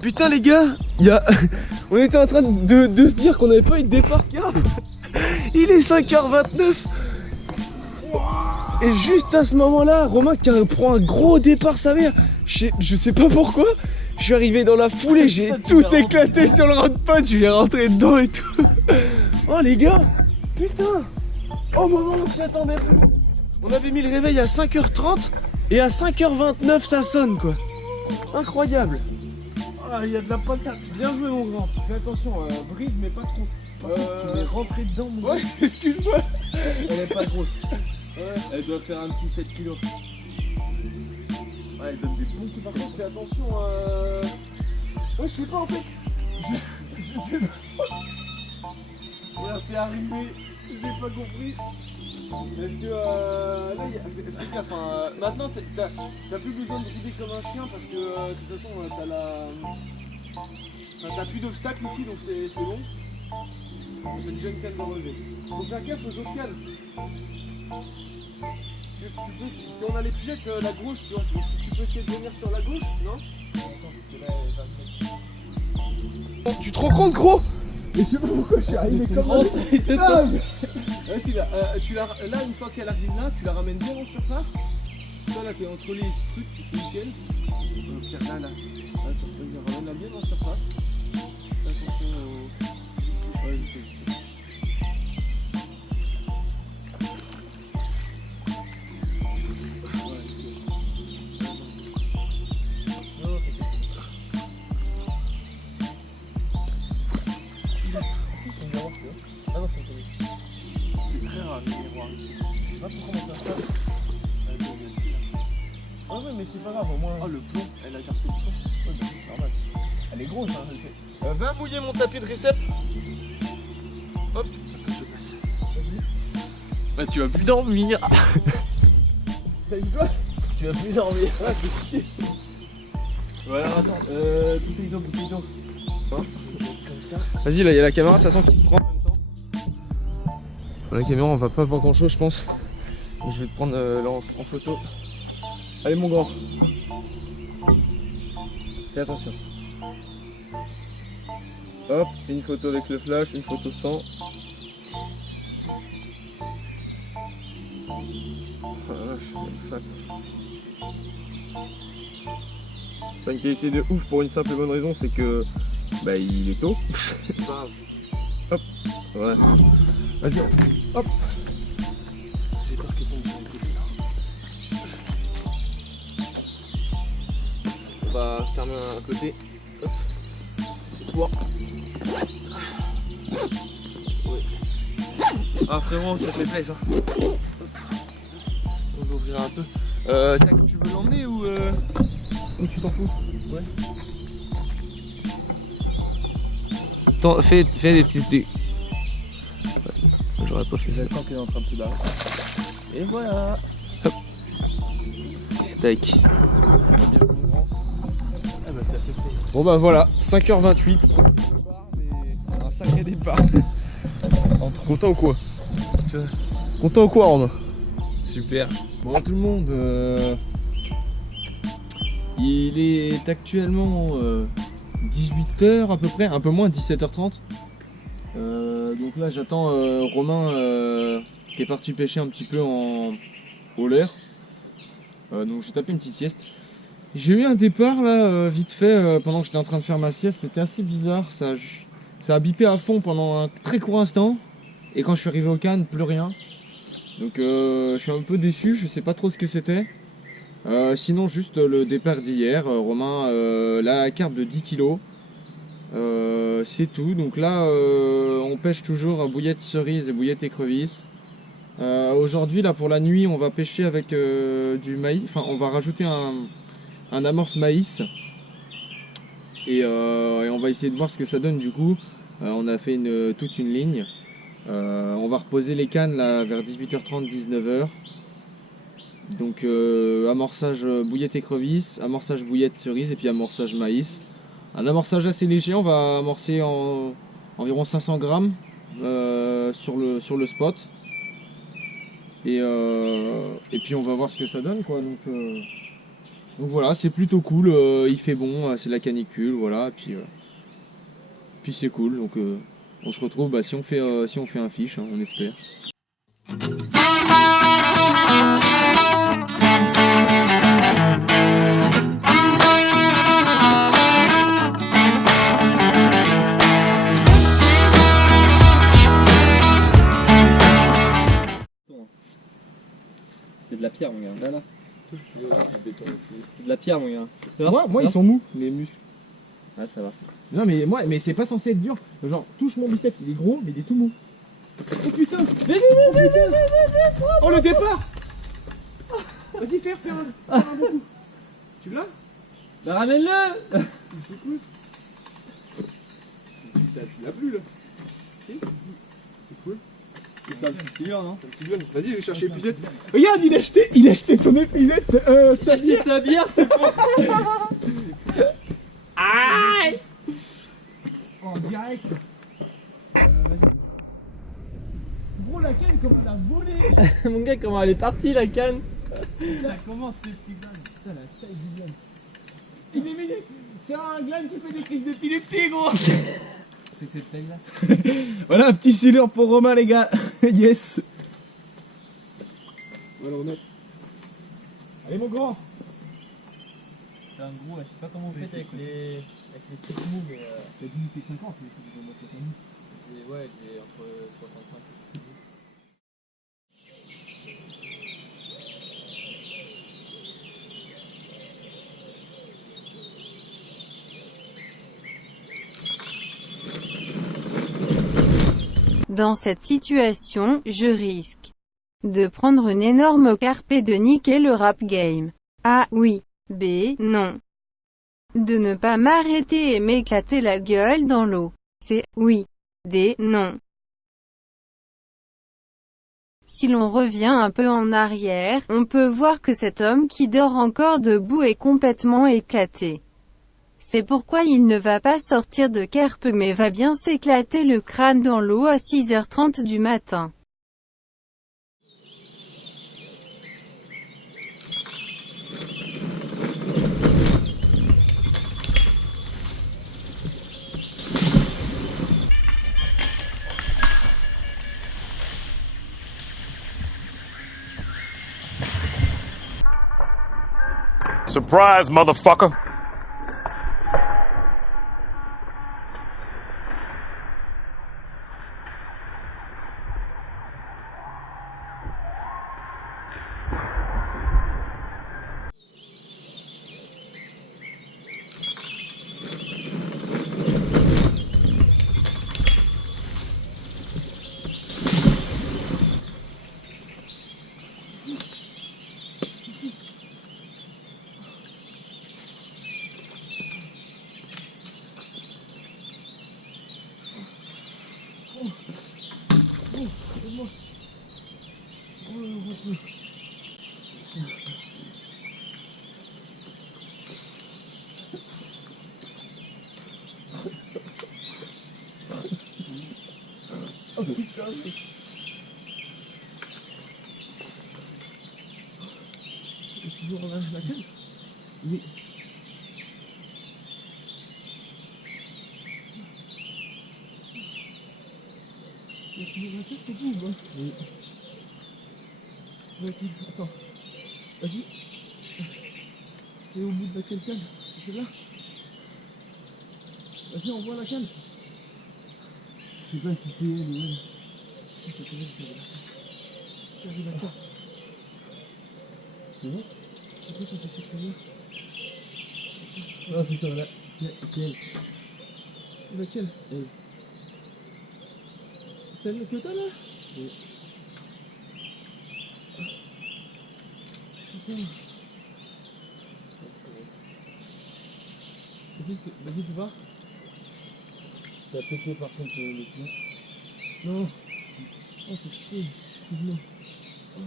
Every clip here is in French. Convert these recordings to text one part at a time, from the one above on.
Putain les gars, on était en train de se dire qu'on n'avait pas eu de départ car il est 5h29. Et juste à ce moment-là, Romain qui prend un gros départ sa mère. Je sais pas pourquoi, je suis arrivé dans la foulée, j'ai tout éclaté sur le round-pot, je vais rentrer dedans et tout. Oh les gars, putain, au moment où on s'y attendait plus. On avait mis le réveil à 5h30 et à 5h29 ça sonne quoi. Incroyable. Ah, il y a de la patate. Bien joué mon grand. Fais attention, bride mais pas trop. Tu m'es rentré dedans mon gars. Ouais, excuse-moi. Elle est pas grosse. Ouais. Elle doit faire un petit 7 kilos. Ouais, elle donne des bons coups. Par contre, fais attention. Ouais, je sais pas en fait. Je sais pas. On l'a fait arriver. J'ai pas compris. Est-ce que là, fais gaffe, maintenant t'as plus besoin de brider comme un chien parce que de toute façon t'as plus d'obstacles ici donc c'est bon. C'est déjà une canne de relever. Faut faire gaffe aux autres cannes. Si on a l'épuisette, la gauche, tu vois, si tu peux essayer de venir sur la gauche, non? Tu te rends compte gros? Et je sais pas pourquoi je suis arrivé comme ça. Vas-y là, là une fois qu'elle arrive là, tu la ramènes bien en surface. Toi là t'es entre les trucs, c'est nickel. Pierre là, ramène-la bien en surface. Fais attention au... Ouais, je sais. Ah non, c'est très rare les miroirs. Je sais pas trop comment ça se passe. Ah ouais, mais c'est pas grave, au moins. Ah, le plomb, elle a gardé le plomb. Ouais, bah, c'est normal. Elle est grosse, hein. Va mouiller mon tapis de récep. Hop. Bah, tu vas plus dormir. T'as dit quoi? Tu vas plus dormir. Ah, je vais chier. Voilà, attends. Bouteille d'eau, bouteille d'eau. Hein? Vas-y, là, il y a la caméra de toute façon qui te prend en même temps. La caméra, on va pas voir grand chose, je pense. Je vais te prendre là en photo. Allez, mon grand. Fais attention. Hop, une photo avec le flash, une photo sans. Enfin, la vache, fat. C'est une qualité de ouf pour une simple et bonne raison, c'est que bah il est tôt. Hop, voilà. Vas-y, hop. J'ai peur qu'il tombe sur le côté là. On va fermer un côté. Hop. C'est toi. Ouais. Ah frérot, ça fait plaisir. On va ouvrir un peu. Tac, tu veux l'emmener ou tu t'en fous? Ouais. Attends, fais des petites... Ouais. J'aurais pas fait ça. J'attends qu'elle est en train de se barrer. Et voilà. Hop. Tac. Bien joué mon grand. Ah bah ça fait plaisir. Bon bah voilà, 5h28. Premier départ, mais un sacré départ. Content ou quoi? Content ou quoi Romain? Super. Bon tout le monde, il est actuellement 18h à peu près, un peu moins, 17h30. Donc là j'attends Romain qui est parti pêcher un petit peu au leurre. Donc j'ai tapé une petite sieste. J'ai eu un départ là vite fait pendant que j'étais en train de faire ma sieste. C'était assez bizarre, ça a bipé à fond pendant un très court instant. Et quand je suis arrivé au canne, plus rien. Donc je suis un peu déçu, je sais pas trop ce que c'était. Sinon juste le départ d'hier, Romain la carpe de 10 kg. C'est tout, donc là on pêche toujours à bouillette cerise et bouillette écrevisse. Aujourd'hui là pour la nuit on va pêcher avec du maïs, enfin on va rajouter un amorce maïs et on va essayer de voir ce que ça donne du coup. On a fait toute une ligne. On va reposer les cannes là vers 18h30, 19h. Donc amorçage bouillette écrevisse, amorçage bouillette cerise et puis amorçage maïs. Un amorçage assez léger, on va amorcer environ 500 grammes sur le spot. Et puis on va voir ce que ça donne quoi. Donc voilà, c'est plutôt cool, il fait bon, c'est la canicule, voilà, puis c'est cool, donc on se retrouve si on fait un fiche, hein, on espère. C'est de la pierre mon gars. Là. C'est de la pierre mon gars. Moi ils sont mous, les muscles. Ah ça va. Non mais c'est pas censé être dur. Genre touche mon biceps, il est gros mais il est tout mou. Oh putain. Oh le départ. Vas-y fais un beaucoup. Tu l'as? Bah ramène-le. C'est cool. Tu l'as plus là. Si. C'est cool. C'est un petit silure non? Vas-y, je vais chercher l'épuisette. Regarde, il a acheté son épuisette. T'as acheté sa bière, c'est bon. Aïe. En direct. Vas-y. Gros, la canne, comme elle a volé. Mon gars, comment elle est partie la canne? Là, comment c'est ce glane? Putain, la taille du glane. Il est mignon. C'est un glane qui fait des crises d'épilepsie, gros. C'est cette taille là. Voilà un petit silure pour Romain, les gars. Yes. Voilà, on est. Allez, mon grand. C'est un gros, je sais pas comment vous faites avec les sticks mous, mais T'as dit que 50, mais tu dois montrer 50. j'ai entre 65. Dans cette situation, je risque de prendre une énorme carpe et de niquer le rap game. A. Oui. B. Non. De ne pas m'arrêter et m'éclater la gueule dans l'eau. C. Oui. D. Non. Si l'on revient un peu en arrière, on peut voir que cet homme qui dort encore debout est complètement éclaté. C'est pourquoi il ne va pas sortir de carpe mais va bien s'éclater le crâne dans l'eau à 6h30 du matin. Surprise, motherfucker. Oh putain. Et toujours la canne. Oui. Il y a toujours la canne, c'est tout ou pas? Oui. Attends. Vas-y. C'est au bout de laquelle canne? C'est celle-là? Vas-y, on voit la canne. Je sais pas si c'est elle ou elle. Si c'est elle, c'est elle. La canne. C'est bon? Je sais pas si c'est celle-là. Non, c'est celle-là. C'est elle. Laquelle? Elle. Celle que t'as là? Oui. Putain. Vas-y, tu vas. T'as pété par contre le pneu. Non. Oh, c'est chier. Excuse-moi. Oh.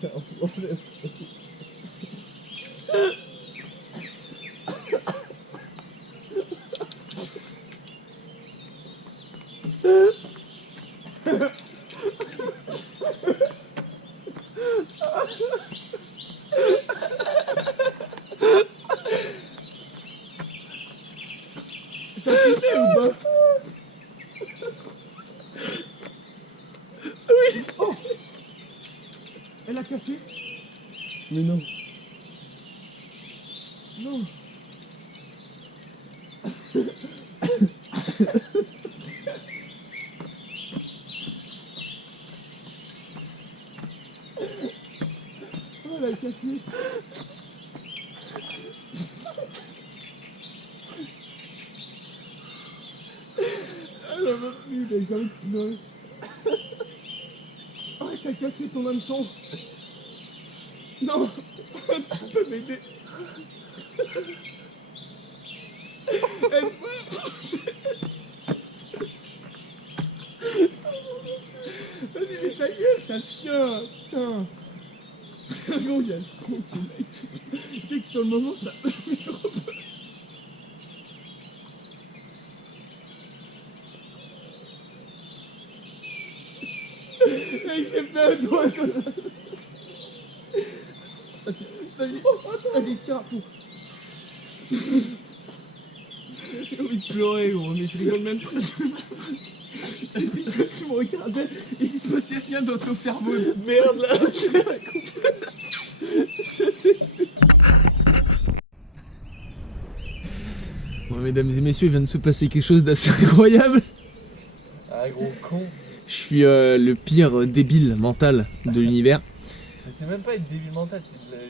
T'as un problème. Ça filmait ou pas? Oui. Oh. Elle a cassé. Mais non. Non. Oh, elle a cassé. Elle a même plus, mais j'ai envie de pleurer. Oh, t'as cassé ton hameçon. Non, tu peux m'aider. Elle Vas-y, mais ta gueule, sale chien. Putain. Gros, il y a le son qui est là et tout. Tu sais que sur le moment, ça me fait trop peur. Mec, j'ai fait un doigt sur ça. Vas-y, allez, tiens, pour. J'ai envie de pleurer, gros, mais je rigole même pas. Et puis toi, tu me regardais et il se passait rien dans ton cerveau de merde là. Bon, mesdames et messieurs, il vient de se passer quelque chose d'assez incroyable. Ah, gros con. Je suis le pire débile mental de l'univers. C'est même pas être débile mental, c'est de la...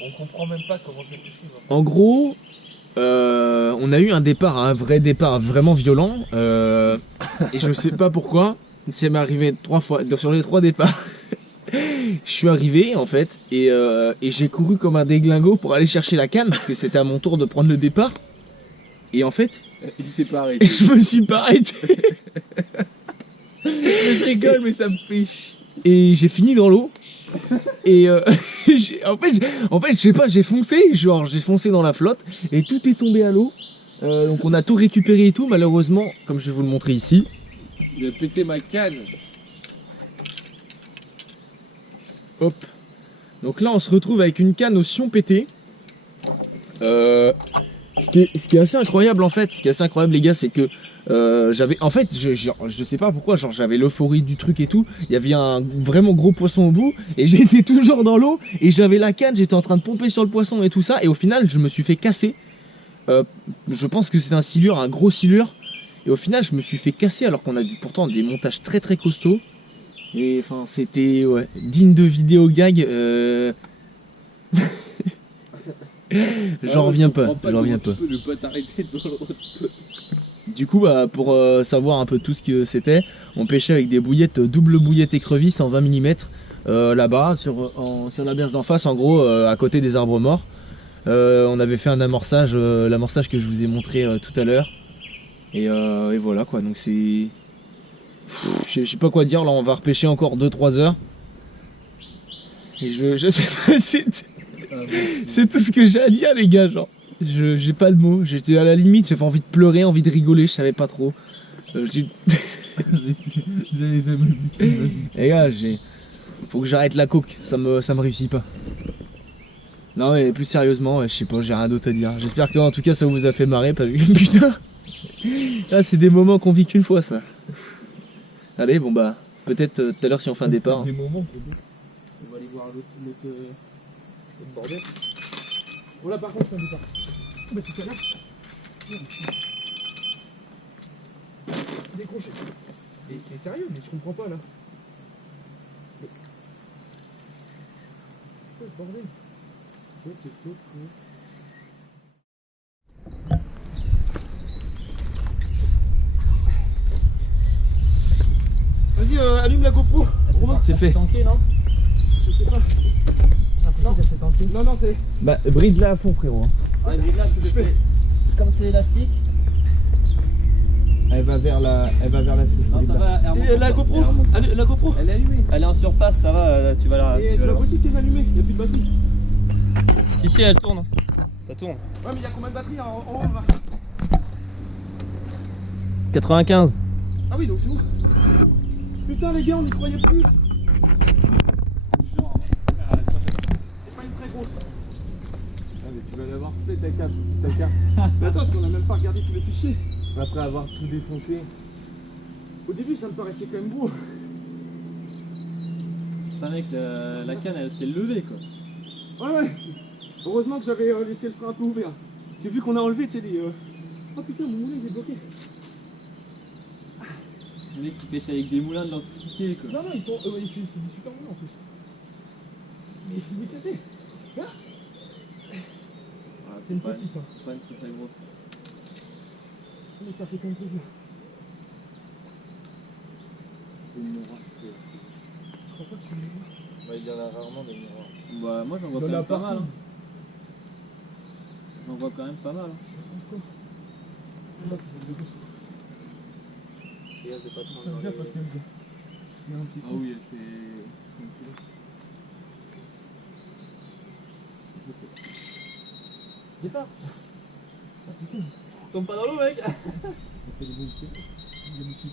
On comprend même pas comment c'est possible. En gros, on a eu un vrai départ vraiment violent. Et je sais pas pourquoi, ça m'est arrivé 3 fois. Sur les 3 départs, je suis arrivé en fait et j'ai couru comme un déglingo pour aller chercher la canne parce que c'était à mon tour de prendre le départ. Et en fait, Il s'est pas arrêté. je me suis pas arrêté. Je rigole, mais ça me fait chier. Et j'ai fini dans l'eau. Et en fait, je sais pas, j'ai foncé dans la flotte et tout est tombé à l'eau. Donc on a tout récupéré et tout. Malheureusement, comme je vais vous le montrer ici, Il a pété ma canne. hop. Donc là, on se retrouve avec une canne au sion pété. Ce qui est assez incroyable en fait, les gars, c'est que j'avais, en fait, je sais pas pourquoi, genre j'avais l'euphorie du truc et tout. Il y avait un vraiment gros poisson au bout et j'étais toujours dans l'eau et j'avais la canne, j'étais en train de pomper sur le poisson et tout ça. Et au final, je me suis fait casser. Je pense que c'est un silure, un gros silure. Et au final, je me suis fait casser alors qu'on a pourtant des montages très très costauds. Et enfin, c'était digne de vidéo gag. J'en reviens pas, j'en reviens pas. Tu peux ne pas t'arrêter devant l'autre. Du coup, pour savoir un peu tout ce que c'était, on pêchait avec des bouillettes, double bouillette écrevisse en 20 mm là-bas, sur la berge d'en face, en gros, à côté des arbres morts. On avait fait un amorçage, l'amorçage que je vous ai montré tout à l'heure. Et voilà quoi, donc c'est... Je sais pas quoi dire, là on va repêcher encore 2-3 heures. Et je sais pas, c'est tout ce que j'ai à dire les gars, genre. J'ai pas de mots, j'étais à la limite, j'avais envie de pleurer, envie de rigoler, je savais pas trop. Les gars, faut que j'arrête la coke, ça me réussit pas. Non mais plus sérieusement, je sais pas, j'ai rien d'autre à dire. J'espère que en tout cas ça vous a fait marrer, parce que putain, là c'est des moments qu'on vit qu'une fois ça. Allez, bon bah, peut-être tout à l'heure si on fait un départ. Des moments, on va aller voir l'autre bordel. Bon là par contre c'est un départ. Bah c'est ça là. Décroché. T'es sérieux, mais je comprends pas là. Quoi ce bordel? Vas-y, allume la GoPro. Romain, c'est fait. Tanké, non? Je sais pas. Non, c'est tanké. Non, c'est. Bah, bride là à fond, frérot. Ouais, mais là, tu le fais. Comme c'est élastique. Elle va vers la souche. Non, ça va. La GoPro, la GoPro. Elle est allumée. Elle est en surface, ça va. Tu vas la. C'est pas possible qu'elle est allumée, il n'y a plus de batterie. Si, elle tourne. Ça tourne. Ouais, mais il y a combien de batteries en haut là? 95. Ah oui, donc c'est bon. Putain, les gars, on n'y croyait plus. s'il te plaît, ta carte. Mais attends, parce qu'on a même pas regardé tous les fichiers. Après avoir tout défoncé. Au début, ça me paraissait quand même beau. Ça mec, la canne elle s'est levée quoi. Ouais. Heureusement que j'avais laissé le frein un peu ouvert. Parce que vu qu'on a enlevé, tu sais, les... Oh putain, mon moulin il est bloqué. Le mec qui pêche avec des moulins de l'Antiquité quoi. Non, ils sont... c'est des super moulins en plus. Mais il est cassé. Là. Ah, C'est une petite. Hein. C'est pas une très grosse. Mais ça fait quand même plaisir. C'est une miroir. Je crois pas que c'est une miroir. Bah, il y en a rarement des miroirs. Bah, moi j'en vois Il y quand en a même pas partout. mal. Hein. J'en vois quand même pas mal. Hein. Là, ça fait de Et elle, c'est pas trop ça dans vient les- parce qu'il y a un petit Ah oui, elle fait. départ. Ah putain. Tombe pas dans l'eau, mec! On fait des bons trucs. Il y a des petits.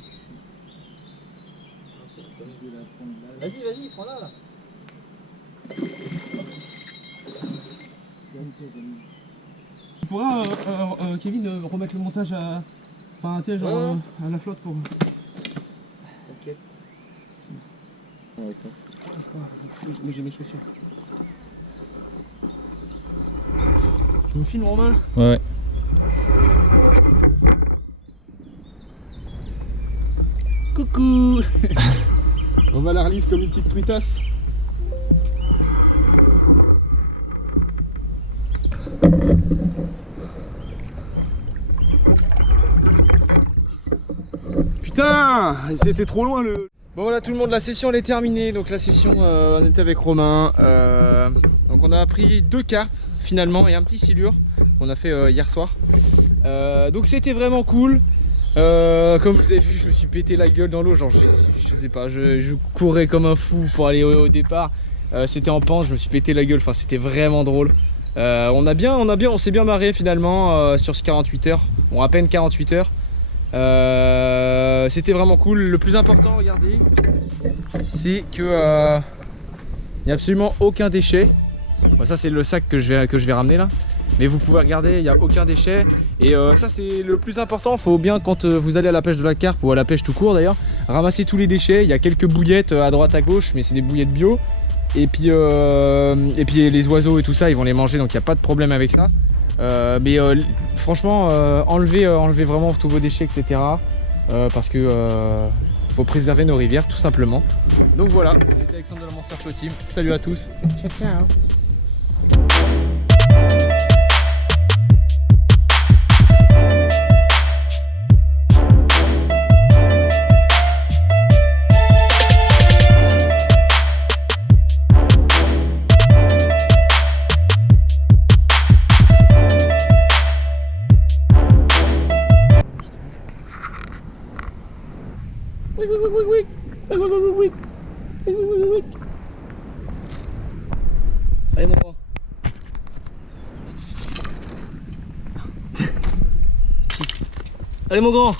Vas-y, prends-la là! Tu pourras, Kevin, remettre le montage à. Enfin, tu sais, genre Ouais. à la flotte pour. T'inquiète. Mais j'ai mes chaussures. Tu me filmes, Romain? Ouais. Coucou. On va la release comme une petite truitasse. Putain, c'était trop loin le... Bon voilà tout le monde, la session elle est terminée. Donc la session, on était avec Romain. Donc on a pris 2 carpes finalement et un petit silure qu'on a fait hier soir. Donc c'était vraiment cool. Comme vous avez vu, je me suis pété la gueule dans l'eau. Genre je sais pas, je courais comme un fou pour aller au départ. C'était en pente, je me suis pété la gueule. Enfin c'était vraiment drôle. On s'est bien marré finalement sur ce 48 heures. Bon, à peine 48 heures. C'était vraiment cool. Le plus important, regardez, c'est que il n'y a absolument aucun déchet. Bon, ça c'est le sac que je vais ramener là. Mais vous pouvez regarder, il n'y a aucun déchet. Et ça c'est le plus important. Il faut bien, quand vous allez à la pêche de la carpe ou à la pêche tout court d'ailleurs, ramasser tous les déchets. Il y a quelques bouillettes à droite à gauche, mais c'est des bouillettes bio. Et puis les oiseaux et tout ça, ils vont les manger, donc il n'y a pas de problème avec ça. Franchement, enlevez vraiment tous vos déchets, etc. Parce que faut préserver nos rivières, tout simplement. Donc voilà, c'était Alexandre de la Monster Show Team. Salut à tous. Ciao, ciao. Allez mon grand. Allez mon grand.